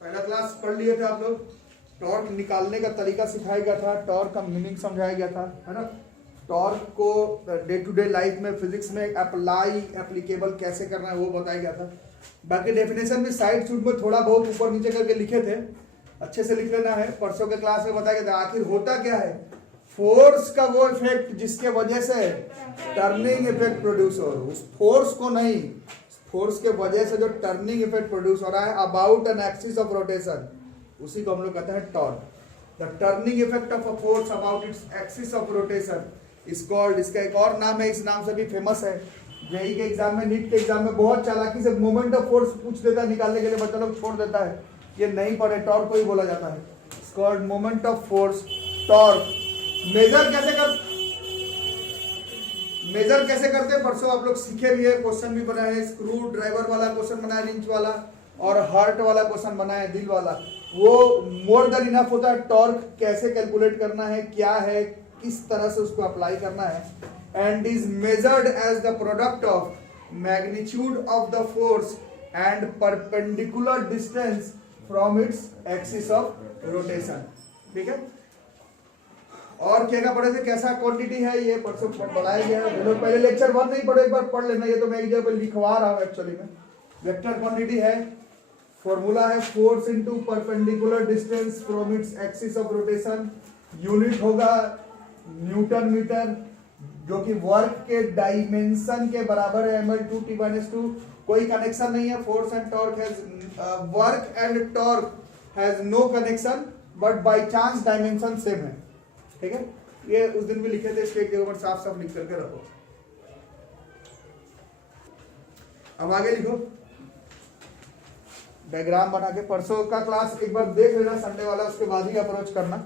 पहला क्लास पढ़ लिए थे आप लोग। टॉर्क निकालने का तरीका सिखाया गया था, टॉर्क का मीनिंग समझाया गया था, है ना। टॉर्क को डे टू डे लाइफ में फिजिक्स में एप्लीकेबल कैसे करना है वो बताया गया था। बाकी डेफिनेशन भी साइड शूट में थोड़ा बहुत ऊपर नीचे करके लिखे थे, अच्छे से लिख लेना है। परसों के क्लास में बताया गया था आखिर होता क्या है। फोर्स का वो इफेक्ट जिसके वजह से टर्निंग इफेक्ट प्रोड्यूस हो, उस फोर्स को नहीं, फोर्स के वजह से जो टर्निंग इफेक्ट प्रोड्यूस हो रहा है about an axis of rotation, उसी को हम लोग कहते हैं torque. The turning effect of a force about it's axis of rotation is called, इसका एक और नाम है, इस नाम से भी फेमस है। जेई के एग्जाम में, नीट के एग्जाम में बहुत चालाकी से मोमेंट ऑफ फोर्स पूछ देता है, निकालने के लिए बच्चा लोग छोड़ देता है, ये नहीं पढ़े, टॉर्क को ही बोला जाता है। It's called moment of force, torque. Measure कैसे करते हैं परसों आप लोग सीखे भी है, क्वेश्चन भी बनाए हैं। स्क्रू ड्राइवर वाला क्वेश्चन बनाया, रिंच वाला, और हार्ट वाला क्वेश्चन बनाया, दिल वाला। वो मोर देन इनफ होता है। टॉर्क कैसे कैलकुलेट करना है, क्या है, किस तरह से उसको अप्लाई करना है, and is measured as the product of magnitude of the force and perpendicular distance from its axis of rotation. ठीक है। और क्या पढ़े थे, कैसा क्वांटिटी है, ये परसों पढ़ाया गया है। लोग पहले लेक्चर 1 नहीं पढ़े, एक बार पढ़ लेना, ये तो मैं एक जगह पर लिखवा रहा हूँ एक्चुअली में। वेक्टर क्वांटिटी है, फॉर्मूला है force into perpendicular distance from its axis of rotation. Unit होगा न्यूटन मीटर, जो कि वर्क के डायमेंशन के बराबर है, ml/2t/2। कोई कनेक्शन नहीं है, force and torque has, work and torque has no connection, but by chance dimension same है। ठीक है, ये उस दिन भी लिखे थे, इसके एक जगह पर साफ साफ लिख करके रखो। अब आगे लिखो, डायग्राम बना के। परसों का क्लास एक बार देख लेना, संडे वाला, उसके बाद ही अप्रोच करना।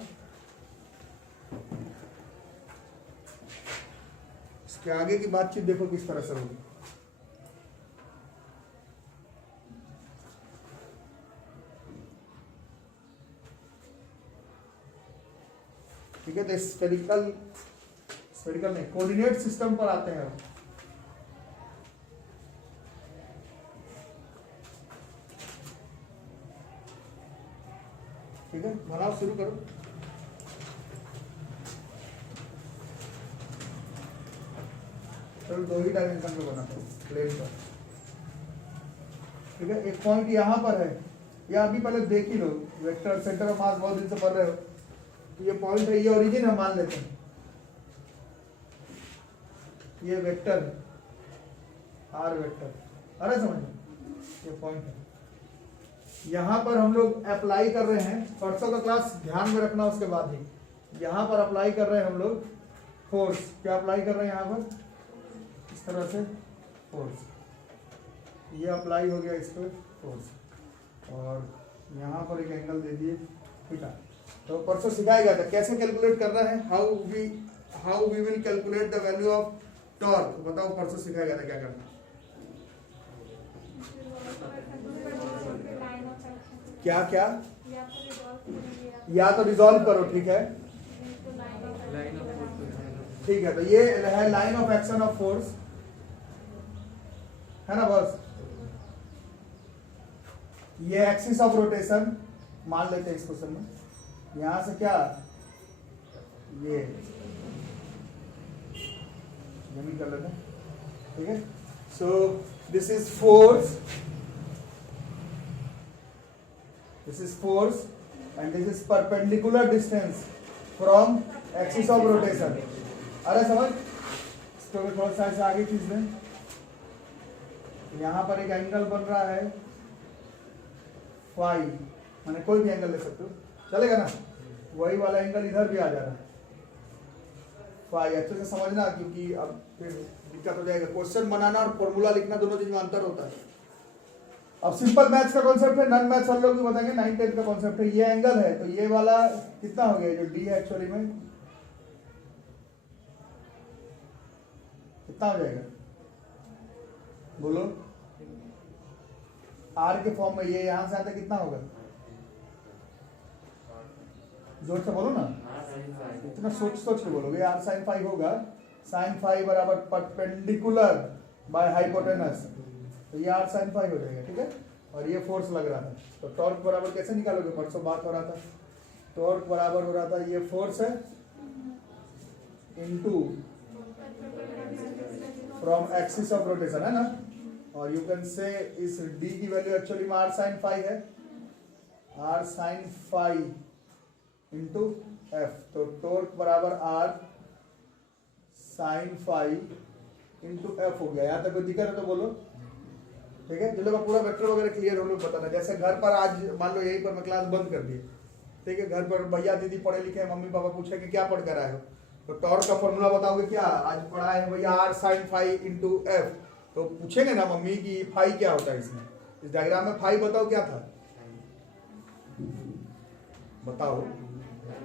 इसके आगे की बातचीत देखो किस तरह से होगी। ठीक है, तो स्फेरिकल नहीं, कोऑर्डिनेट सिस्टम पर आते हैं। ठीक है, बनाओ, शुरू करो। चलो 2 ही डायमेंशन में बनाते हैं, प्लेन पर। ठीक है, एक पॉइंट यहाँ पर है, या अभी पहले देख ही लो, वेक्टर सेंटर ऑफ मास बहुत दिन से पढ़ रहे हो, तो ये पॉइंट है, ये ओरिजिन हम मान लेते हैं, ये वेक्टर आर वेक्टर, अरे समझ, ये पॉइंट है। यहाँ पर हम लोग अप्लाई कर रहे हैं, परसों का क्लास ध्यान में रखना, उसके बाद ही यहाँ पर अप्लाई कर रहे हैं हम लोग फोर्स। क्या अप्लाई कर रहे हैं यहाँ पर, इस तरह से फोर्स, ये अप्लाई हो गया इस पर फोर्स, और यहाँ पर एक एंगल दे दिए थीटा। तो परसों सिखाया गया था कैसे कैलकुलेट करना है, how we will calculate the value of torque. बताओ परसों सिखाया गया था क्या करना। क्या क्या, या तो रिजॉल्व करो, ठीक है, ठीक है। तो ये है line of action of force, है ना बस। ये एक्सिस ऑफ रोटेशन मान लेते हैं इस क्वेश्चन में। यहां से क्या, ये जमीन कर लेते हैं। ठीक है, so this is force, this is force and this is perpendicular distance from axis of rotation। अरे समझ, इसको भी थोड़ा साइड से आगे खींच दें। यहाँ पर एक एंगल बन रहा है फाई, माने कोई भी एंगल ले सकते हो, चलेगा ना। वही वाला एंगल इधर भी आ जा रहा है फाई। अच्छे से समझना, क्योंकि अब फिर दिक्कत हो जाएगा। क्वेश्चन बनाना और फॉर्मूला लिखना दोनों चीज में अंतर होता है। अब सिंपल मैथ्स का कॉन्सेप्ट है, नॉन मैथ्स वाले लोग भी बताएंगे, 9-10 का कॉन्सेप्ट है। ये एंगल है, तो ये वाला कितना हो गया, जो डी है एक्चुअली में कितना हो जाएगा, बोलो। आर के फॉर्म में ये यहां से आता कितना होगा, जोर से बोलो ना, इतना सोच के बोलोगे। आर साइन फाई होगा, साइन फाई बराबर परपेंडिकुलर बाय हाइपोटेनस, तो ये आर साइन फाई हो जाएगा। ठीक है, और ये फोर्स लग रहा था, तो टॉर्क बराबर कैसे निकालोगे? परसों बात हो रहा था, टॉर्क बराबर हो रहा था ये फोर्स है into from axis of rotation, है ना, और यू कैन से इस d की वैल्यू एक्चुअली में r sin phi है, r sin phi into f, तो टॉर्क बराबर r sin phi into f हो गया। यहाँ तक कोई दिक्कत है तो बोलो, ठीक है। जो लोग पूरा वेक्टर वगैरह क्लियर हो लोग बताना। जैसे घर पर आज मान लो यहीं पर मैं क्लास बंद कर दी, ठीक है, घर पर भैया दीदी पढ़े लिखे मम्मी पापा पूछे कि क्या पढ़ कर आए हो, तो टॉर्क का फॉर्मूला बताओगे क्या? आज पढ़ा है भैया r sin phi into f, तो पूछेंगे ना मम्मी कि फाई क्या होता है इसमें, इस डायग्राम में फाई बताओ क्या था, बताओ।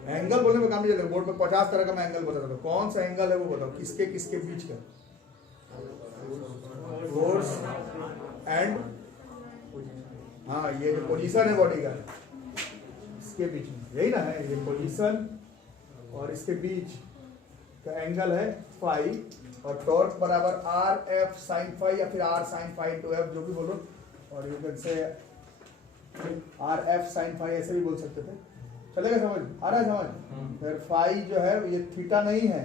एंगल बोलने में काम नहीं चलेगा, बोर्ड पे 50 तरह का मैं एंगल बता दो, कौन सा एंगल है वो बताओ, किसके किसके बीच का, फोर्स एंड, हाँ ये जो पोजीशन है बॉडी का इसके बीच में, यही ना है, ये पोजीशन और इसके बीच का एंगल है फाई, और टॉर्क बराबर आर एफ साइन फाई या फिर R sine phi to F, जो भी बोलो, और you can say R F sine phi ऐसे भी बोल सकते थे, चलेगा समझ आ रहा है समझ। फिर फाई जो है ये थीटा नहीं है,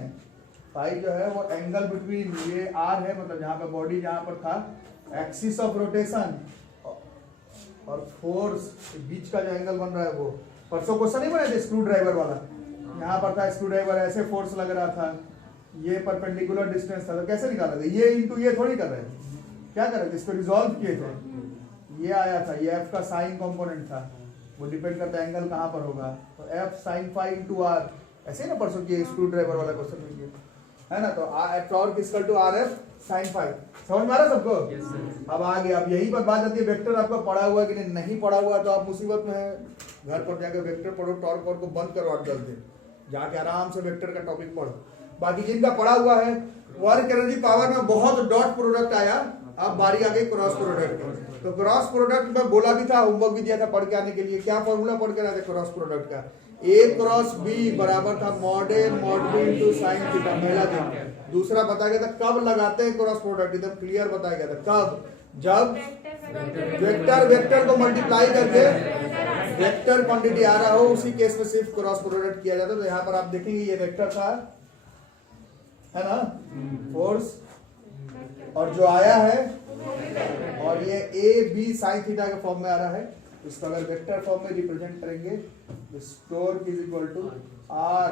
फाई जो है वो एंगल बिटवीन ये आर है, मतलब जहां पर बॉडी जहां पर था एक्सिस ऑफ रोटेशन और फोर्स बीच का जो एंगल बन रहा है वो, परसों क्वेश्चन नहीं बना थे स्क्रू ड्राइवर वाला, यहाँ पर था स्क्रू ड्राइवर ऐसे फोर्स लग रहा था, ये परपेंडिकुलर डिस्टेंस था, तो कैसे निकाला था? ये इंटू ये थोड़ी कर रहे थे, क्या कर रहे थे? इसको रिजॉल्व किए थे, ये आया था, ये एफ का साइन कंपोनेंट था, वो डिपेंड करता है एंगल कहाँ पर होगा, तो F sine phi into R, ऐसे ना परसों किए स्क्रू ड्राइवर वाला क्वेश्चन में किए, है ना, तो torque equal to R F sine phi, समझ में आ रहा सबको? अब आगे अब यही पर बात आती है, वेक्टर आपका पढ़ा हुआ है कि नहीं पढ़ा हुआ तो आप मुसीबत में है, घर पर जाकर वेक्टर पढ़ो, टॉर्क को बंद करो 8-10 दिन, जाके आराम से वेक्टर का टॉपिक पढ़ो। बाकी जिनका पढ़ा हुआ है, वर्क एनर्जी पावर में बहुत डॉट प्रोडक्ट आया, अब बारी आ गई क्रॉस प्रोडक्ट की, तो क्रॉस प्रोडक्ट में बोला भी था, होमवर्क भी दिया था पढ़ के आने के लिए, क्या फॉर्मूला पढ़ के आए थे क्रॉस प्रोडक्ट का? ए क्रॉस बी बराबर था mod A mod B into sine theta, पहला दिन। दूसरा बताया गया था कब लगाते हैं क्रॉस प्रोडक्ट, एकदम क्लियर बताया गया था, कब? जब वेक्टर को मल्टीप्लाई करके वेक्टर क्वांटिटी आ रहा हो, उसी केस में सिर्फ क्रॉस प्रोडक्ट किया जाता है। तो यहाँ पर आप देखेंगे ये वेक्टर था, है ना, फोर्स, और जो आया है, और ये ए बी साइन थीटा के फॉर्म में आ रहा है, इसको अगर वेक्टर फॉर्म में रिप्रेजेंट करेंगे, torque is equal to R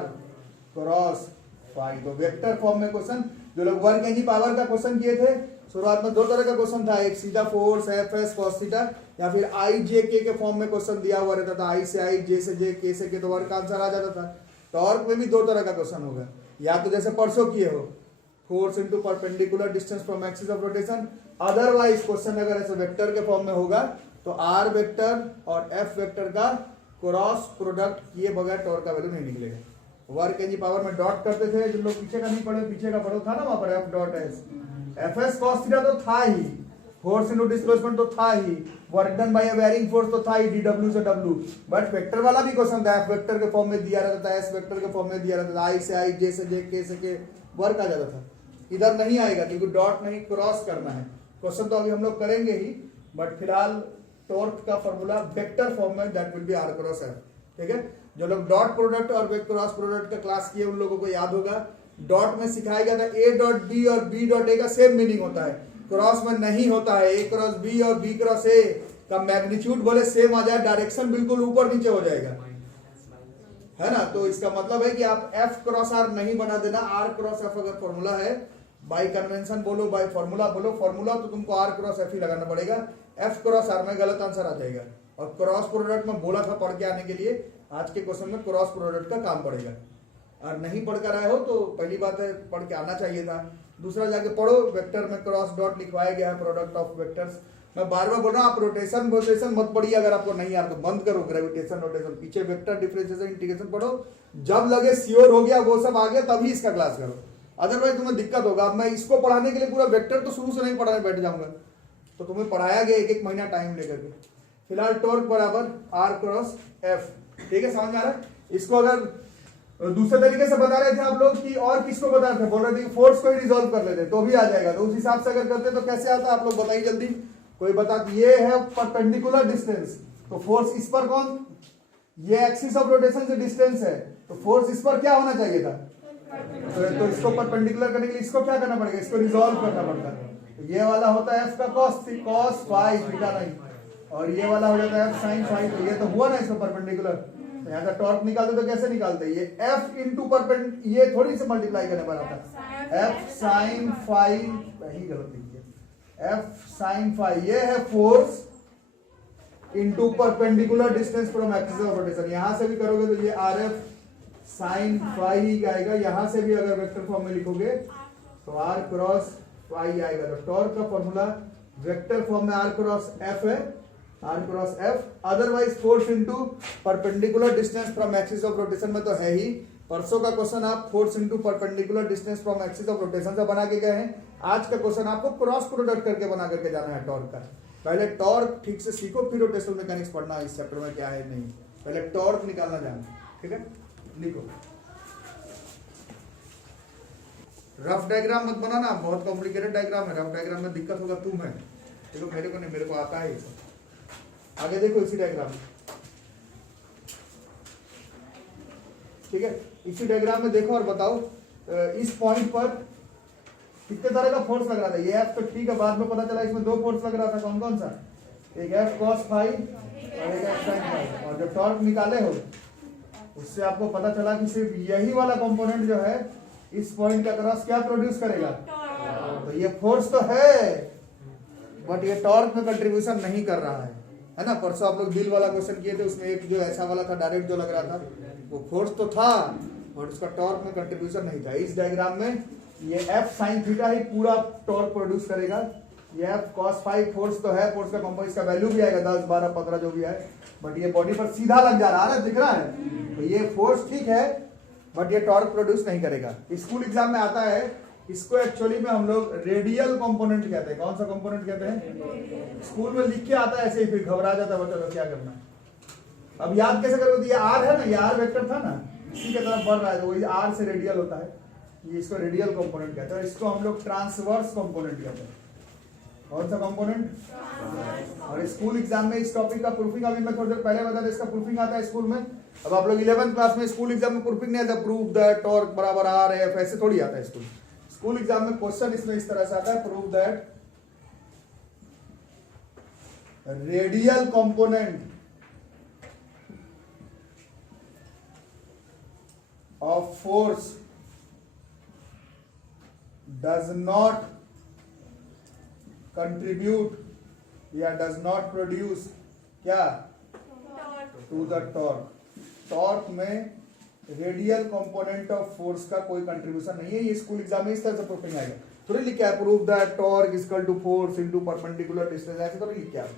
cross phi. तो वेक्टर फॉर्म में क्वेश्चन, जो लोग वर्क एनर्जी पावर का क्वेश्चन किए थे, शुरुआत में 2 तरह का क्वेश्चन था, एक सीधा force F S cos theta, या फिर आई जे के फॉर्म में क्वेश्चन दिया हुआ रहता था, आई से आई, जे से जे, के से के, तो वर्क का आंसर आ जाता था। टॉर्क में भी 2 तरह का क्वेश्चन होगा, या तो जैसे परसों किए हो, force into perpendicular distance from axis of rotation, otherwise question अगर ऐसे वेक्टर के फॉर्म में होगा तो आर वेक्टर और एफ वेक्टर का क्रॉस प्रोडक्ट किए बगैर टॉर्क का वैल्यू नहीं निकलेगा। वर्क एनर्जी पावर में डॉट करते थे, जो लोग पीछे का नहीं पढ़े, पीछे का पढ़ो था ना, वहां पर F dot S, F S cos theta तो था ही, फोर्स इनटू डिस्प्लेसमेंट तो था ही, work done by a varying force तो था ही, डी डब्ल्यू से डब्ल्यू, बट वेक्टर वाला भी क्वेश्चन था, एफ वेक्टर के फॉर्म में दिया रहता था, एस वेक्टर के फॉर्म में दिया रहता था, आई से आई, जे से जे, के से के, वर्क आ जाता था। इधर नहीं आएगा क्योंकि डॉट नहीं क्रॉस करना है, क्वेश्चन तो अभी हम लोग करेंगे ही, बट फिलहाल टॉर्क का फॉर्मूला वेक्टर फॉर्म में, that will be R cross F, ठीक है। जो लोग डॉट प्रोडक्ट और क्रॉस प्रोडक्ट का क्लास किए उन लोगों को याद होगा, डॉट में सिखाया गया था ए डॉट बी और बी डॉट ए का सेम मीनिंग होता है, क्रॉस में नहीं होता है। ए क्रॉस बी और बी क्रॉस ए का मैग्नीट्यूड बोले सेम आ जाए, डायरेक्शन बिल्कुल ऊपर नीचे हो जाएगा, है ना, तो इसका मतलब है कि आप एफ क्रॉस आर नहीं बना देना, आर क्रॉस एफ अगर फॉर्मूला है, बाय कन्वेंशन बोलो बाय फॉर्मूला बोलो, फॉर्मूला तो तुमको आर क्रॉस एफ ही लगाना पड़ेगा, एफ क्रॉस आर में गलत आंसर आ जाएगा। और क्रॉस प्रोडक्ट में बोला था पढ़ के आने के लिए, आज के क्वेश्चन में क्रॉस प्रोडक्ट का काम पड़ेगा, और नहीं पढ़ कर आए हो तो पहली बात है पढ़ के आना चाहिए था। दूसरा जाके पढ़ो, वेक्टर में क्रॉस डॉट लिखवाया गया है, प्रोडक्ट ऑफ वेक्टर्स। मैं बार बार बोल रहा हूँ, आप रोटेशन मत पढ़िए, अगर आपको नहीं आ रहा तो बंद करो, ग्रेविटेशन रोटेशन, पीछे वेक्टर डिफरेंशिएशन इंटीग्रेशन पढ़ो, जब लगे श्योर हो गया वो सब आ गया तभी इसका क्लास करो, अदरवाइज तुम्हें दिक्कत होगा। अब मैं इसको पढ़ाने के लिए पूरा वेक्टर तो शुरू से नहीं पढ़ाने बैठ जाऊंगा, तो तुम्हें पढ़ाया गया 1-1 महीना टाइम लेकर के। फिलहाल टॉर्क बराबर आर क्रॉस एफ, ठीक है, समझ में आ रहा है। इसको अगर दूसरे तरीके से बता रहे थे आप लोग कि और किसको बता रहे थे, बोल रहे थे कि फोर्स को ही रिजॉल्व कर लेते तो भी आ जाएगा, तो उस हिसाब से अगर करते तो कैसे आता आप लोग बताइए जल्दी। कोई बता ये है परपेंडिकुलर डिस्टेंस, तो फोर्स इस पर कौन, ये एक्सिस ऑफ रोटेशन से डिस्टेंस है, तो फोर्स इस पर क्या होना चाहिए था, तो इसको परपेंडिकुलर करने के लिए इसको क्या करना पड़ेगा, इसको रिजॉल्व करना पड़ता है। तो ये वाला होता है एफ का कॉस फाई थीटा नहीं, और ये वाला हो जाता है एफ साइन फाई, तो ये तो हुआ ना इसको परपेंडिकुलर। तो यहाँ का टॉर्क निकालते तो कैसे निकालते, ये एफ इंटू परपेंड, ये थोड़ी से मल्टीप्लाई करने पर आता है, एफ साइन फाई, वही गलत लिखी है, एफ साइन फाई, ये है force into perpendicular distance from axis of rotation. यहां से भी करोगे तो ये आर एफ साइन फाई ही आएगा, यहां से भी अगर वेक्टर फॉर्म में लिखोगे तो आर क्रॉस फाई आएगा। तो टॉर्क का फॉर्मूला वेक्टर फॉर्म में आर क्रॉस एफ है, R cross F, otherwise force into perpendicular distance from axis of rotation में तो है ही। परसों का क्वेश्चन आप force into perpendicular distance from axis of rotation से बना के गए हैं, आज का क्वेश्चन आपको क्रॉस प्रोडक्ट करके बना करके जाना है टॉर्क का। पहले टॉर्क ठीक से सीखो, फिर रोटेशनल मैकेनिक्स पढ़ना इस चैप्टर में क्या है नहीं, पहले टॉर्क निकालना जाना, ठीक है। लिखो, रफ डायग्राम मत बनाना, बहुत कॉम्प्लिकेटेड डायग्राम है, रफ डायग्राम में दिक्कत होगा तुम्हें, देखो मेरे को नहीं, मेरे को आता है। आगे देखो इसी डायग्राम में, ठीक है, इसी डायग्राम में देखो और बताओ इस पॉइंट पर कितने तरह का फोर्स लग रहा था। ये एफ तो ठीक है, बाद में पता चला इसमें दो फोर्स लग रहा था, कौन कौन सा, एक एफ कॉस फाई और एक एफ साइन फाई। और जब टॉर्क निकाले हो उससे आपको पता चला कि सिर्फ यही वाला कंपोनेंट जो है इस पॉइंट का क्रॉस क्या प्रोड्यूस करेगा, तो ये फोर्स तो है बट ये टॉर्क में कंट्रीब्यूशन नहीं कर रहा है ना। परसों आप लोग दिल वाला क्वेश्चन किए थे, उसमें एक जो ऐसा वाला था डायरेक्ट जो लग रहा था, वो फोर्स तो था बट उसका टॉर्क में कंट्रीब्यूशन नहीं था। इस डायग्राम में ये एफ साइन थीटा ही पूरा टॉर्क प्रोड्यूस करेगा, ये एफ कॉस फाई फोर्स तो है, फोर्स का कंपोनेंट, इसका वैल्यू भी आएगा 10 12 15 जो भी है, बट ये बॉडी पर सीधा लग जा रहा है, दिख रहा है, तो ये फोर्स ठीक है बट ये टॉर्क प्रोड्यूस नहीं करेगा। स्कूल एग्जाम में आता है, इसको एक्चुअली में हम लोग रेडियल कंपोनेंट कहते हैं। कौन सा कंपोनेंट कहते हैं, स्कूल में लिख के आता है ऐसे ही, फिर घबरा जाता है बच्चा, क्या करना। अब याद कैसे करोगे, ये आर है ना, ये आर वेक्टर था ना, इसी की तरफ बढ़ रहा है, तो वही आर से रेडियल होता है, ये इसको रेडियल कंपोनेंट कहते हैं। इसको हम लोग ट्रांसवर्स कंपोनेंट कहते हैं। कौन सा कंपोनेंट, और स्कूल एग्जाम में इस टॉपिक का प्रूफिंग, अभी मैं थोड़ी देर पहले बता, इसका प्रूफिंग आता है स्कूल में। अब आप लोग 11th क्लास में स्कूल एग्जाम में प्रूफिंग नहीं आता, प्रूफ दैट टॉर्क बराबर आर एफ, ऐसे थोड़ी आता है स्कूल एग्जाम में। क्वेश्चन इसमें इस तरह से आता है, proof that radial component of force does not contribute या does not produce क्या टू द टॉर्क। टॉर्क में रेडियल कंपोनेंट ऑफ फोर्स का कोई कंट्रीब्यूशन नहीं है। ये स्कूल एग्जाम में इस तरह से प्रूफिंग आएगा, थोड़ी लिखा है proof that torque is equal to force into perpendicular distance, ऐसे थोड़ी लिख के आप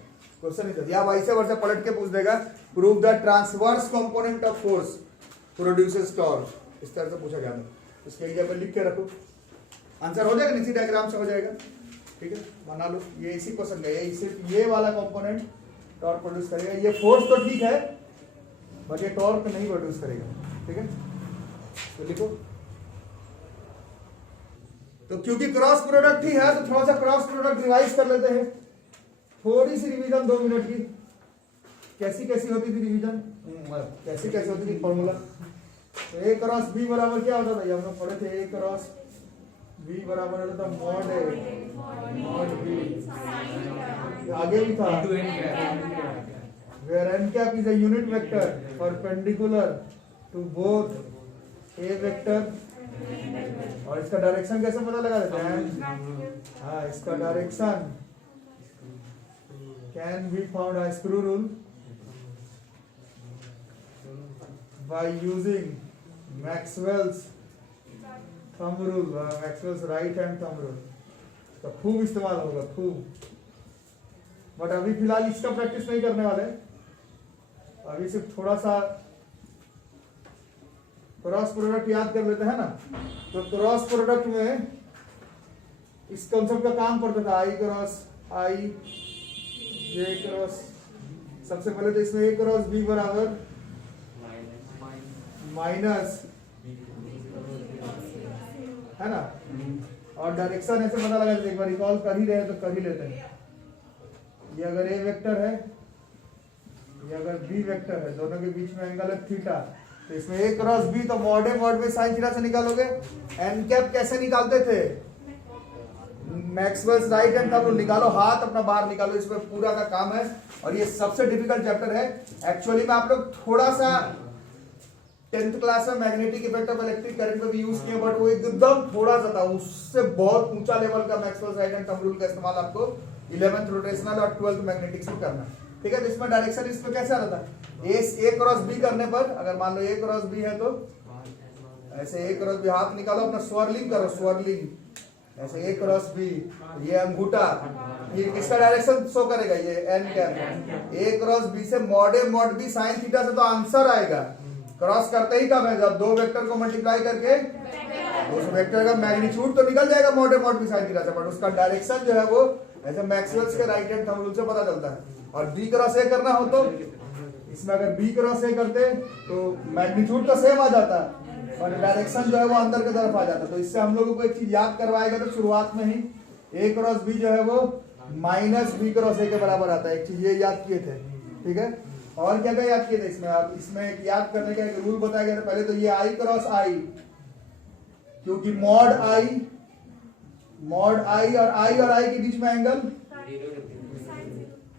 क्वेश्चन नहीं करते, या वैसे वर्षा पलट के पूछ देगा proof that transverse component of force produces torque, इस तरह से पूछा जाता है। उसके एग्जाम्पल लिख के रखो, आंसर हो जाएगा, इसी डायग्राम से हो जाएगा, ठीक है, बना लो। ये इसी क्वेश्चन का ये सिर्फ ये वाला कंपोनेंट टॉर्क प्रोड्यूस करेगा। ये फोर्स तो ठीक है बट ये टॉर्क नहीं प्रोड्यूस करेगा, ठीक है। तो लिखो, तो क्योंकि क्रॉस प्रोडक्ट ही है तो थोड़ा सा क्रॉस प्रोडक्ट रिवाइज कर लेते हैं, थोड़ी सी रिवीजन 2 मिनट की। कैसी कैसी होती थी रिवीजन, कैसी कैसी होती थी फॉर्मूला। तो ए क्रॉस बी बराबर क्या होता था, हम लोग पढ़े थे, ए क्रॉस बी बराबर होता था मॉड ए मॉड बी, आगे भी था where n cap is a unit vector perpendicular to both a vector, और इसका डायरेक्शन कैसे पता लगा देते हैं, हाँ इसका direction can be found by screw rule by using Maxwell's thumb rule, Maxwell's right hand thumb rule। तो खूब इस्तेमाल होगा खूब, बट अभी फिलहाल इसका प्रैक्टिस नहीं करने वाले, अभी सिर्फ थोड़ा सा क्रॉस प्रोडक्ट याद कर लेते हैं ना। तो क्रॉस प्रोडक्ट में इस कंसेप्ट का काम पड़ता था, आई क्रॉस आई, जे क्रॉस, सबसे पहले तो इसमें ए क्रॉस बी बराबर माइनस, है ना, और डायरेक्शन ऐसे पता लगा, एक बार रिकॉल कर ही रहे तो कर ही लेते हैं। ये अगर ए वेक्टर है, ये अगर बी वेक्टर है, दोनों के बीच में एंगल है थीटा, तो इसमें ए क्रॉस बी, तो mod A mod B sine theta से निकालोगे। एन कैप कैसे निकालते थे? Maxwell's right hand thumb rule निकालो, हाथ अपना बाहर निकालो, इसमें पूरा का काम है। और ये सबसे डिफिकल्ट चैप्टर है एक्चुअली में। आप लोग थोड़ा सा 10th क्लास में magnetic effect of electric current में भी यूज किए, बट वो एकदम थोड़ा सा था, उससे बहुत ऊंचा लेवल का Maxwell's right hand thumb rule का इस्तेमाल आपको 11th रोटेशनल और 12th मैग्नेटिक्स में करना। ठीक है, तो इसमें डायरेक्शन इसमें कैसे आता था? ए क्रॉस बी करने पर, अगर मान लो ए क्रॉस बी है तो ऐसे ए क्रॉस बी, हाथ निकालो अपना, स्वर्लिंग करो, स्वर्लिंग ऐसे ए क्रॉस बी, ये अंगूठा, ये किसका डायरेक्शन शो करेगा? ये एन कैप। ए क्रॉस बी से mod A mod B sine theta से तो आंसर आएगा। क्रॉस करते ही कब है? जब दो वेक्टर को मल्टीप्लाई करके उस वेक्टर का मैग्नीट्यूड तो निकल जाएगा mod A mod B sine theta से, बट उसका डायरेक्शन जो है वो ऐसे मैक्सवेल्स के राइट हैंड थंब रूल से पता चलता है। और बी क्रॉस ए करना हो तो इसमें अगर बी क्रॉस ए करते तो मैग्नीट्यूड तो सेम आ जाता, और डायरेक्शन जो है वो अंदर की तरफ आ जाता। तो इससे हम लोगों को एक चीज याद करवाएगा, तो शुरुआत में ही ए क्रॉस बी जो है वो माइनस बी क्रॉस ए के बराबर आता है। एक चीज ये याद किए थे, ठीक है। और क्या क्या याद किए थे इसमें? आप इसमें एक याद करने का एक रूल बताया गया था। पहले तो ये आई क्रॉस आई, क्योंकि मॉड आई और आई के बीच में एंगल,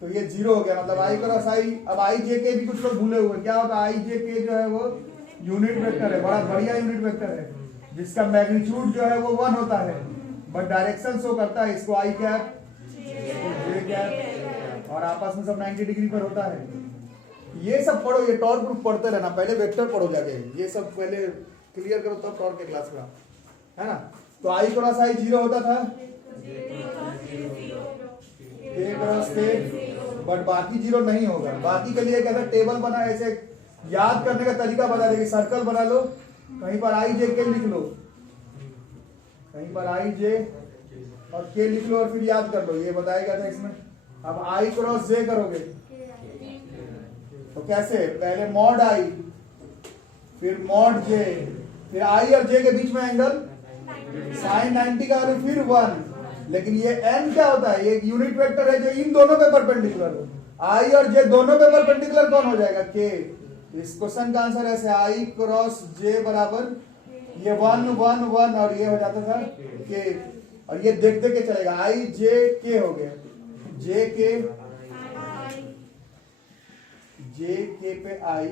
तो ये जीरो हो गया, मतलब आई क्रॉस आई। अब आई जे के भी कुछ लोग भूले हुए, क्या होता है? आई जे के जो है वो यूनिट वेक्टर है, बड़ा बढ़िया यूनिट वेक्टर है, जिसका मैग्नीट्यूड जो है वो 1 होता है, बट डायरेक्शन शो करता है इसको आई कैप, जे कैप, और आपस में सब 90 डिग्री पर होता है। ये सब पढ़ो, ये टॉर्क ग्रुप पढ़ते रहना, पहले वेक्टर पढ़ो जाके, ये सब पहले क्लियर करो तब टॉर्क के क्लास का, है ना। तो आई क्रॉस आई जीरो होता था, ए क्रॉस के, बट बाकी जीरो नहीं होगा। बाकी के लिए कैसा टेबल बना, ऐसे याद करने का तरीका बता देंगे। सर्कल बना लो, कहीं पर आई जे के लिख लो, कहीं पर आई जे और के लिख लो, और फिर याद कर लो। ये बताया गया था इसमें। अब आई क्रॉस जे करोगे तो कैसे? पहले मॉड आई, फिर मॉड जे, फिर आई और जे के बीच में एंगल साइन 90 का, और फिर 1। लेकिन ये n क्या होता है? ये एक यूनिट वेक्टर है जो इन दोनों पे परपेंडिकुलर हो। आई और जे दोनों पे परपेंडिकुलर कौन हो जाएगा? के। इस क्वेश्चन का आंसर ऐसे, आई क्रॉस जे बराबर ये 1 1 1, और ये हो जाता था के। और ये देख के चलेगा, आई जे के हो गया, जे के पे आई,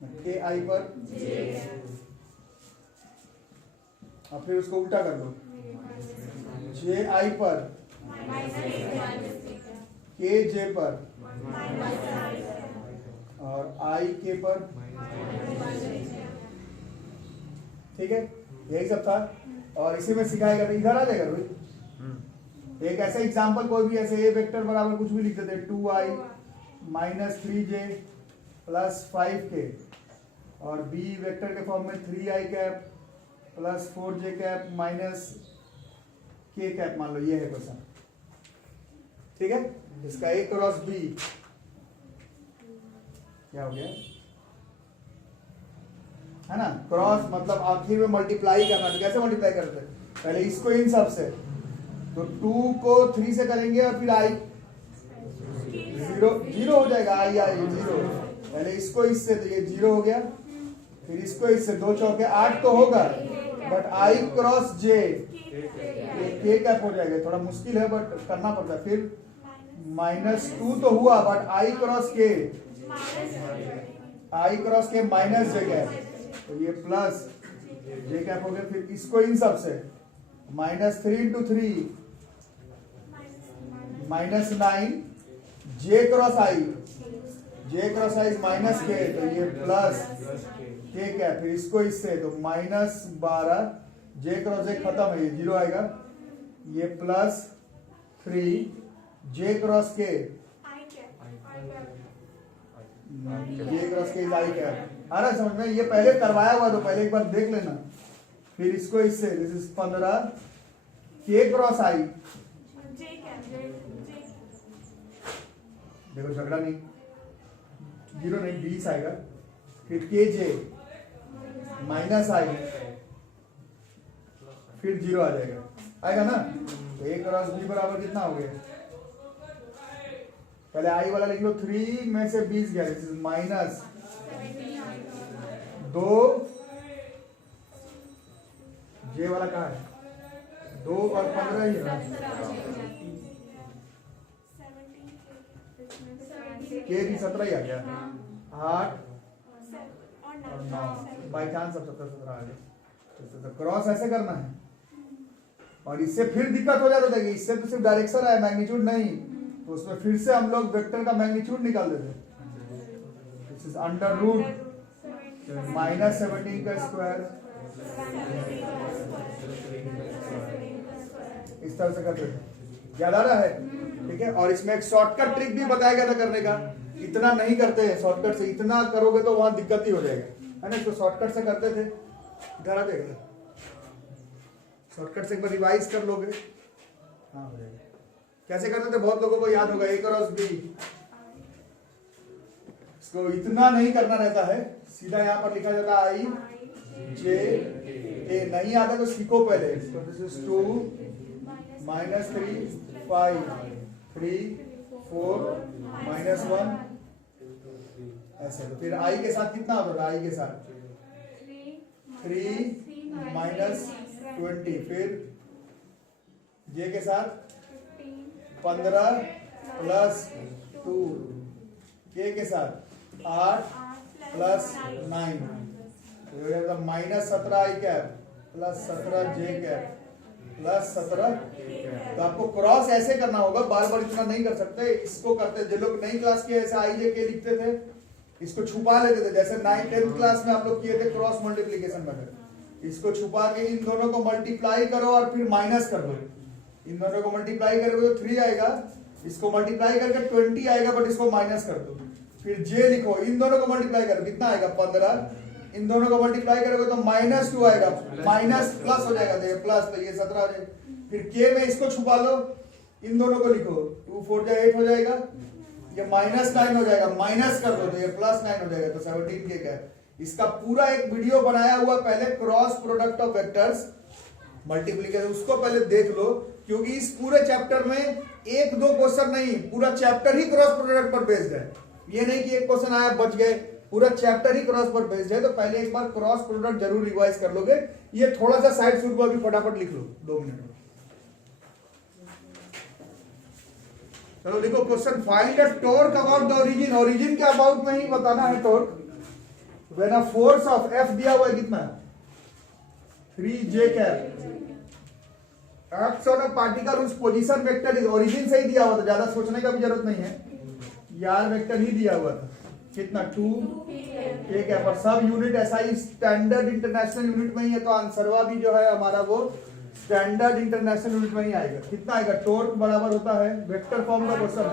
के आई पर, और फिर उसको उल्टा कर दो, जे आई पर, के जे पर, और आई के पर, ठीक है। यही सब था, और इसी में सिखाएगा। तो इधर आ जाएगा रोहित। एक ऐसा एग्जांपल कोई भी ऐसे, ए वेक्टर बराबर कुछ भी लिख देते, 2i minus 3j plus 5k, और बी वेक्टर के फॉर्म में 3i cap plus 4j cap minus k cap, मान लो ये है क्वेश्चन, ठीक है। इसका ए क्रॉस बी क्या हो गया, है ना। क्रॉस मतलब आखिर में मल्टीप्लाई करना। तो कैसे मल्टीप्लाई करते हैं? पहले इसको इन सब से, तो 2 को 3 से करेंगे, और फिर आई जीरो हो जाएगा, आई जीरो। पहले इसको इससे, तो ये 0 हो गया, फिर इसको इससे, 2 चौके 8 तो होगा, बट आई क्रॉस जे के कैप हो जाएगा। थोड़ा मुश्किल है बट करना पड़ता है। फिर -2 तो हुआ, बट आई क्रॉस के माइनस जे कैप, तो ये प्लस जे कैप हो गया। फिर इसको इन सब से, -3 × 3 -9, जे क्रॉस आई माइनस के, तो ये प्लस के कैप। फिर इसको इससे, तो -12, जे क्रॉस जे खत्म है, ये 0 आएगा, ये +3 जे क्रॉस के, जे क्रॉस के आई कैप। आ रहा समझ में? ये पहले करवाया हुआ, तो पहले एक बार देख लेना। फिर इसको इससे, दिस इज 15 के क्रॉस आई, देखो झगड़ा नहीं, 0 नहीं 20 आएगा। फिर के जे माइनस आई, फिर 0 आ जाएगा, आएगा ना। तो ए क्रॉस बी बराबर कितना हो गया? पहले आई वाला लिख लो, 3 में से 20 गया, दिस इज माइनस 2, जे वाला कहाँ है, 2 और 15 ही है, के भी 17 ही आ गया, 8 और 9 बाई चांस सब 17 आ गए। तो क्रॉस ऐसे करना है, और इससे फिर दिक्कत हो जाता था कि इससे तो सिर्फ डायरेक्शन है, मैग्नीट्यूड नहीं, तो उसमें फिर से हम लोग वेक्टर का मैग्नीट्यूड निकाल देते। दिस इज अंडर रूट -17 का स्क्वायर, इस तरह से करते थे, याद आ रहा है? ठीक है। और इसमें एक शॉर्टकट ट्रिक भी बताया गया था करने का, इतना नहीं करते हैं शॉर्टकट से, इतना करोगे तो वहां दिक्कत ही हो जाएगा, है ना। इसको शॉर्टकट से करते थे, इधर आ जाएगा, शॉर्टकट से एक बार रिवाइज कर लोगे, हाँ हो जाएगा। कैसे करते थे बहुत लोगों को याद होगा, ए क्रॉस बी, इसको इतना नहीं करना रहता है, सीधा यहाँ पर लिखा जाता है आई जे ए, नहीं आता तो सीखो पहले। तो दिस इज 2 -3 5 3 4 -1 ऐसे। तो फिर आई के साथ कितना होता था, आई के साथ 3 -20, फिर जे के साथ 15 + 2, के के साथ 8 + 9, -17 आई कैप + 17 जे कैप + 17। तो आपको क्रॉस ऐसे करना होगा, बार बार इतना नहीं कर सकते। इसको करते जो लोग नई क्लास के ऐसे आई जे के लिखते थे, इसको छुपा लेते थे, जैसे 9th 10th क्लास में आप लोग किए थे क्रॉस मल्टीप्लीकेशन मेथड। इसको छुपा के इन दोनों को मल्टीप्लाई करो और फिर माइनस कर दो, इन दोनों को मल्टीप्लाई करोगे तो 3 आएगा, इसको मल्टीप्लाई करके 20 आएगा, बट इसको माइनस कर दो। फिर जे लिखो, इन दोनों को मल्टीप्लाई करो, कितना आएगा 15, इन दोनों को मल्टीप्लाई करोगे तो -2 आएगा, माइनस प्लस हो जाएगा, तो प्लस, तो ये 17 हो जाएगा। फिर के में इसको छुपा लो, इन दोनों को लिखो, 2 4 8 हो जाएगा, ये -9 हो जाएगा, माइनस कर दो तो ये +9 हो जाएगा, तो 17 के क्या। इसका पूरा एक वीडियो बनाया हुआ पहले, cross product of vectors multiplication, उसको पहले देख लो, क्योंकि इस पूरे चैप्टर में 1-2 क्वेश्चन नहीं, पूरा चैप्टर ही क्रॉस प्रोडक्ट पर बेस्ड है। ये नहीं कि एक क्वेश्चन आया बच गए, पूरा चैप्टर ही क्रॉस पर बेस्ड है। तो पहले एक बार क्रॉस प्रोडक्ट जरूर रिवाइज कर लोगे। ये थोड़ा सा साइड सूट को अभी फटाफट लिख लो 2 मिनट में। चलो लिखो question, find the torque about the origin. Origin के अबाउट में ही बताना है torque. When a force of F दिया हुआ है कितना, 3j cap, acts on a particle उस पोजीशन वेक्टर इज, ओरिजिन से ही दिया हुआ था, ज्यादा सोचने का भी जरूरत नहीं है, यार वेक्टर ही दिया हुआ था, कितना 2 कैप, और सब unit SI standard international unit में ही है, तो आंसरवा भी जो है हमारा वो स्टैंडर्ड इंटरनेशनल यूनिट में ही आएगा। कितना आएगा, टॉर्क बराबर होता है वेक्टर फॉर्म का क्वेश्चन।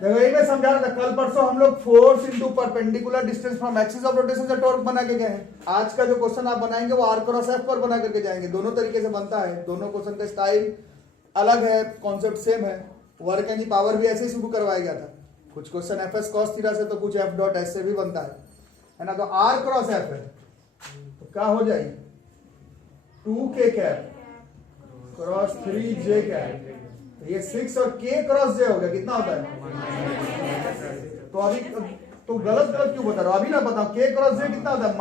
देखो यही मैं समझा रहा था, कल परसों हम लोग force into perpendicular distance from axis of rotation से टॉर्क बना के गए हैं। आज का जो क्वेश्चन आप बनाएंगे वो आर क्रॉस एफ पर बना करके जाएंगे। दोनों तरीके से बनता है, दोनों क्वेश्चन का स्टाइल अलग है, कॉन्सेप्ट सेम है। वर्क एंड पावर भी ऐसे ही शुरू करवाया गया था, कुछ question F S cos theta से, तो कुछ एफ डॉट एस से भी बनता है ना। तो आर क्रॉस एफ है तो क्या हो जाएगी, 2k cap cross 3j cap, ये 6 और k क्रॉस j हो गया, कितना होता है। तो अभी तो गलत क्यों बता रहे हो, अभी ना बताओ, k क्रॉस j कितना होता है,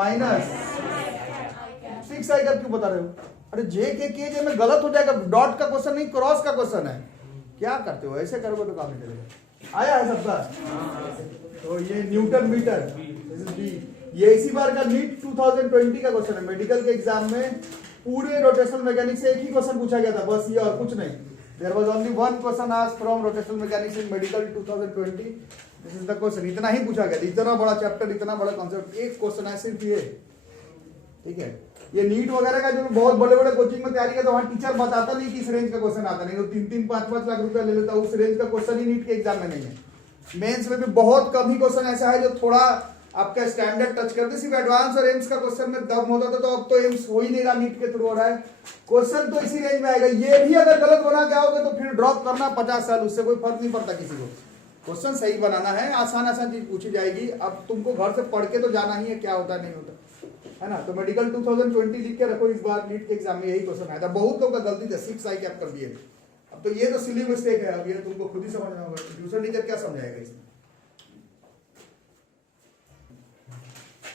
-6 आएगा, क्यों बता रहे हो। अरे j k में गलत हो जाएगा, डॉट का क्वेश्चन नहीं क्रॉस का क्वेश्चन है, क्या करते हो, ऐसे करोगे तो काम नहीं चलेगा। आया है सबका। तो ये न्यूटन मीटर, ये इसी बार का नीट 2020 का क्वेश्चन है। मेडिकल के एग्जाम में पूरे रोटेशनल मैकेनिक्स से एक ही क्वेश्चन पूछा गया था, बस ये और कुछ नहीं। There was only one question asked from rotational mechanics in medical 2020। This is the question, इतना ही पूछा गया, इतना बड़ा चैप्टर, इतना बड़ा कॉन्सेप्ट, एक क्वेश्चन है सिर्फ ये, ठीक है। ये नीट वगैरह का जो बहुत बड़े बड़े कोचिंग में तैयारी करते, वहां टीचर बताता नहीं कि इस रेंज का क्वेश्चन आता नहीं, तो 3-3 5-5 लाख रुपया ले लेता, उस रेंज का क्वेश्चन ही नीट के एग्जाम में नहीं है। मेंस में भी बहुत कम ही क्वेश्चन ऐसा है जो थोड़ा आपका स्टैंडर्ड टच करते, सिर्फ एडवांस और एम्स का क्वेश्चन में दम होता था, तो अब तो एम्स हो ही नहीं रहा, नीट के थ्रू हो रहा है। क्वेश्चन तो इसी रेंज में आएगा, ये भी अगर गलत बना के आओगे तो फिर ड्रॉप करना 50 साल, उससे कोई फर्क नहीं पड़ता किसी को। क्वेश्चन सही बनाना है, आसान चीज पूछी जाएगी। अब तुमको घर से पढ़ के तो जाना ही है क्या होता नहीं होता, है ना। तो मेडिकल 2020 लिख के रखो, इस बार नीट के एग्जाम में यही क्वेश्चन आया था। बहुत लोग का गलती था, 6 आई कैप कर दिए। अब तो ये तो सिली मिस्टेक है, अब ये तुमको खुद ही समझना होगा। ट्यूशन टीचर क्या समझाएगा इसमें।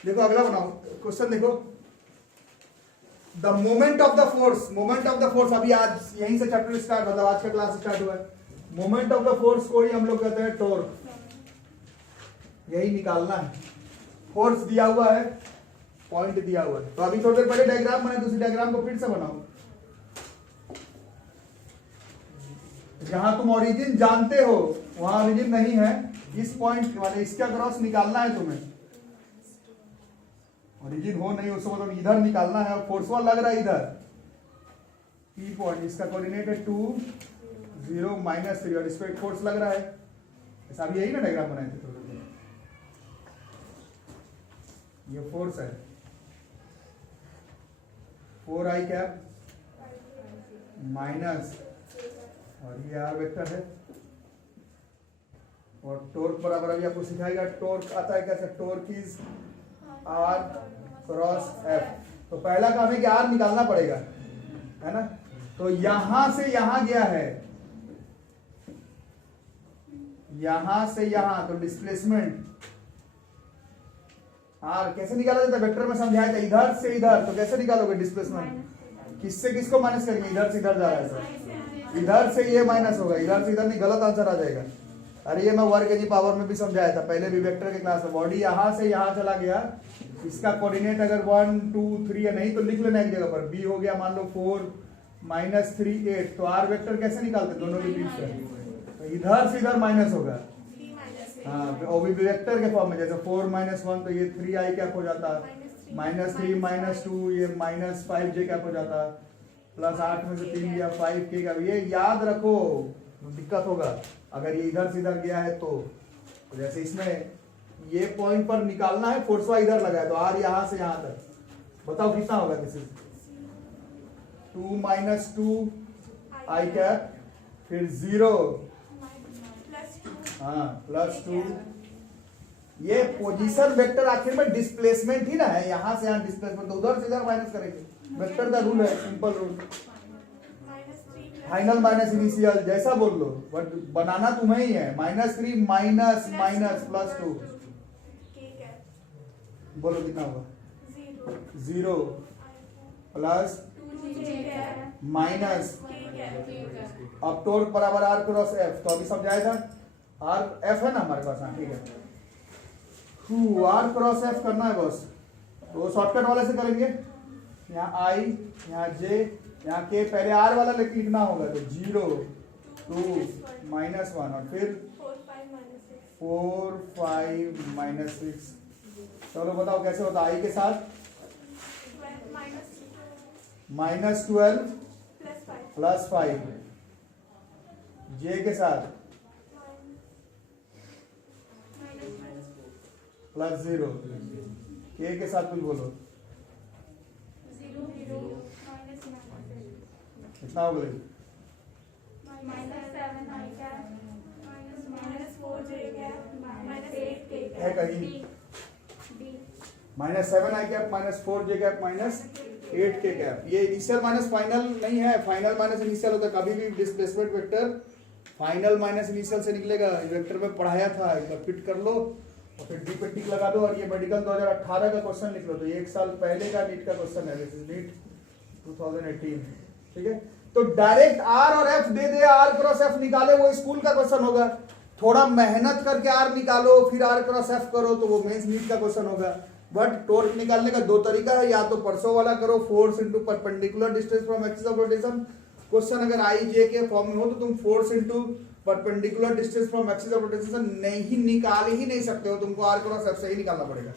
देखो अगला बनाओ क्वेश्चन, देखो the moment of the force, moment of the force, अभी आज यहीं से चैप्टर स्टार्ट, मतलब आज का क्लास स्टार्ट हुआ है। मोमेंट ऑफ द फोर्स को ही हम लोग कहते हैं टॉर्क, यही निकालना है। फोर्स दिया हुआ है, पॉइंट दिया हुआ है, तो अभी थोड़ी देर पहले डायग्राम बनाए, दूसरी डायग्राम को फिर से बनाओ। जहां तुम ओरिजिन जानते हो वहां ओरिजिन नहीं है, इस पॉइंट वाले इसका क्रॉस निकालना है तुम्हें। ओरिजिन हो नहीं उसको मतलब इधर निकालना है, और फोर्स लग रहा है इधर पी पॉइंट, इसका कोऑर्डिनेट है 2 0 -3 और इस पर फोर्स लग रहा है। ऐसा भी यही ना डायग्राम बनाए थे थोड़ी देर, ये फोर्स है 4i कैप माइनस, और ये आर वेक्टर है, और टॉर्क बराबर अभी आपको सिखाएगा। टॉर्क आता है कैसे, torque is R cross F. तो पहला काम है कि आर निकालना पड़ेगा, है ना। तो यहां से यहां गया है, यहां से यहां, तो डिस्प्लेसमेंट आर कैसे निकाला जाता है, वेक्टर में समझाया था, इधर से इधर। तो कैसे निकालोगे डिस्प्लेसमेंट, किससे किसको माइनस करेंगे, इधर से इधर जा रहा है सर, इधर से ये माइनस होगा, इधर से इधर नहीं, गलत आंसर आ जाएगा। अरे ये मैं वर्ग की पावर में भी समझाया था पहले भी वेक्टर के क्लास में। बॉडी यहां से यहां चला गया, इसका कोऑर्डिनेट अगर 1 2 3 है, नहीं तो लिख लेना एक जगह पर। बी हो गया मान लो 4 -3 8, तो आर वेक्टर कैसे निकालते दोनों के बीच से, तो इधर से इधर माइनस होगा। हाँ, और भी वेक्टर के फॉर्म में, जैसे 4 -1 तो ये 3i कैप हो जाता, -3 -2 ये -5j कैप हो जाता, प्लस 8 में से 3 दिया 5k का। ये याद रखो, दिक्कत होगा अगर ये इधर से इधर गया है तो जैसे इसमें ये पॉइंट पर निकालना है, फोर्सवा इधर लगा है, तो आर यहां से यहां तक, बताओ कितना होगा, दिस इज 2 -2 i कैप, फिर 0 हाँ +2। ये पोजीशन वेक्टर आखिर में डिस्प्लेसमेंट ही ना है, यहां से यहां डिस्प्लेसमेंट, तो उधर से इधर माइनस करेंगे, वेक्टर का रूल है, simple rule. Final minus initial जैसा बोल लो, बट बनाना तुम्हें ही है। -3 माइनस माइनस +2, बोलो कितना होगा, 0 प्लस माइनस, अब टॉर्क बराबर आर क्रॉस एफ। तो अभी समझाया था, आर एफ है ना हमारे पास, हाँ ठीक है, आर क्रॉस एफ करना है बस। तो शॉर्टकट वाले से करेंगे, यहाँ आई, यहाँ जे, यहाँ के, पहले आर वाला लिखना होगा, तो 0 2 -1 और फिर 4 5 -6। चलो बताओ कैसे होता, आई के साथ -12 +5, जे के साथ +0, के साथ कुछ बोलो, कितना हो गया, है कहीं -7i cap -4j cap -8k cap. ये इनिशियल माइनस फाइनल नहीं है, फाइनल माइनस इनिशियल होता है। कभी भी displacement vector final minus initial से निकलेगा, वेक्टर में पढ़ाया था, एक बार फिट कर लो और फिर डी पे टिक लगा दो। और ये मेडिकल 2018 का क्वेश्चन लिख लो, तो ये 1 साल पहले का नीट का क्वेश्चन है, दिस इज नीट 2018, ठीक है। तो डायरेक्ट आर और एफ दे दे, आर क्रॉस एफ निकाले, वो स्कूल का क्वेश्चन होगा। थोड़ा मेहनत करके आर निकालो फिर आर क्रॉस एफ करो, तो वो मेंस नीट का क्वेश्चन होगा। बट टॉर्क निकालने का 2 तरीका है, या तो परसों वाला करो, force into perpendicular distance from axis of rotation. Question अगर आई जे के फॉर्म में हो तो तुम force into perpendicular distance from axis of rotation नहीं निकाल ही नहीं सकते हो, तुमको आर क्रॉस एफ से ही निकालना पड़ेगा।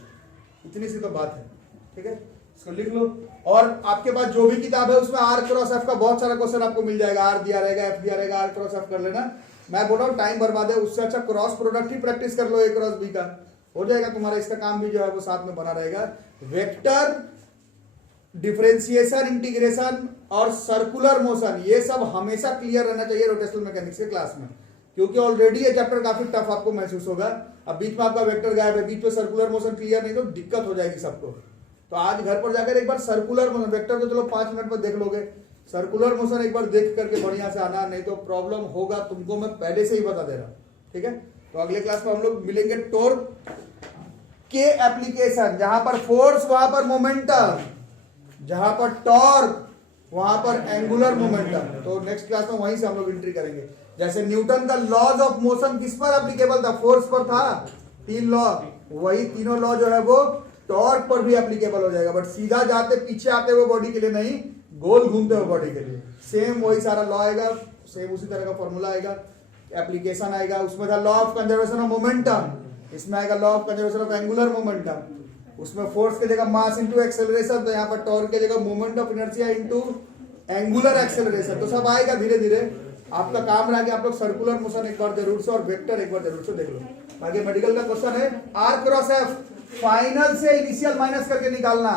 इतनी सी तो बात है, ठीक है, इसको लिख लो। और आपके पास जो भी किताब है उसमें आर क्रॉस एफ का बहुत सारा क्वेश्चन आपको मिल जाएगा, आर दिया रहेगा, एफ दिया रहेगा, आर क्रॉस एफ कर लेना। मैं बोल रहा हूँ टाइम बर्बाद है, उससे अच्छा क्रॉस प्रोडक्ट ही प्रैक्टिस कर लो, ए क्रॉस बी का हो जाएगा तुम्हारा, इसका काम भी जो है वो साथ में बना रहेगा। वेक्टर, डिफरेंशिएशन, इंटीग्रेशन और सर्कुलर मोशन, ये सब हमेशा क्लियर रहना चाहिए रोटेशनल मैकेनिक्स के क्लास में, क्योंकि ऑलरेडी ये चैप्टर काफी टफ आपको महसूस होगा। अब बीच में आपका वेक्टर गायब है, बीच में सर्कुलर मोशन क्लियर नहीं तो दिक्कत हो जाएगी सबको। तो आज घर पर जाकर एक बार सर्कुलर मोशन, वेक्टर तो चलो 5 मिनट में देख लोगे, सर्कुलर मोशन एक बार देख करके बढ़िया से आना, नहीं तो प्रॉब्लम होगा तुमको, मैं पहले से ही बता दे रहा। ठीक है, तो अगले क्लास में हम लोग मिलेंगे टॉर्क के एप्लीकेशन, जहां पर फोर्स वहां पर मोमेंटम, जहां पर टॉर्क वहां पर एंगुलर मोमेंटम। तो नेक्स्ट क्लास में वहीं से हम लोग एंट्री करेंगे। जैसे न्यूटन का लॉज ऑफ मोशन किस पर एप्लीकेबल था? फोर्स पर था, 3 लॉ, वही तीनों लॉ जो है वो टॉर्क पर भी एप्लीकेबल हो जाएगा, बट सीधा जाते पीछे आते हुए बॉडी के लिए नहीं, गोल घूमते हुए बॉडी के लिए सेम वही सारा लॉ आएगा, सेम उसी तरह का फॉर्मूला आएगा, एप्लीकेशन आएगा। उसमें था law of conservation of momentum, इसमें आएगा law of conservation of angular momentum. उसमें फोर्स की जगह मास इनटू एक्सेलरेशन, तो यहाँ पर टॉर्क की जगह moment of inertia into angular acceleration. तो सब आएगा धीरे धीरे। आपका काम रहा कि आप लोग सर्कुलर मोशन एक बार जरूर से और वेक्टर एक बार जरूर से देख लो। बाकी मेडिकल का क्वेश्चन है आर क्रॉस एफ, फाइनल से इनिशियल माइनस करके निकालना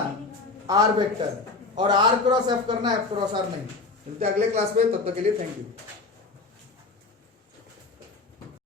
आर वेक्टर, और आर क्रॉस एफ करना, एफ क्रॉस आर नहीं। मिलते हैं अगले क्लास में, तब तक के लिए थैंक यू।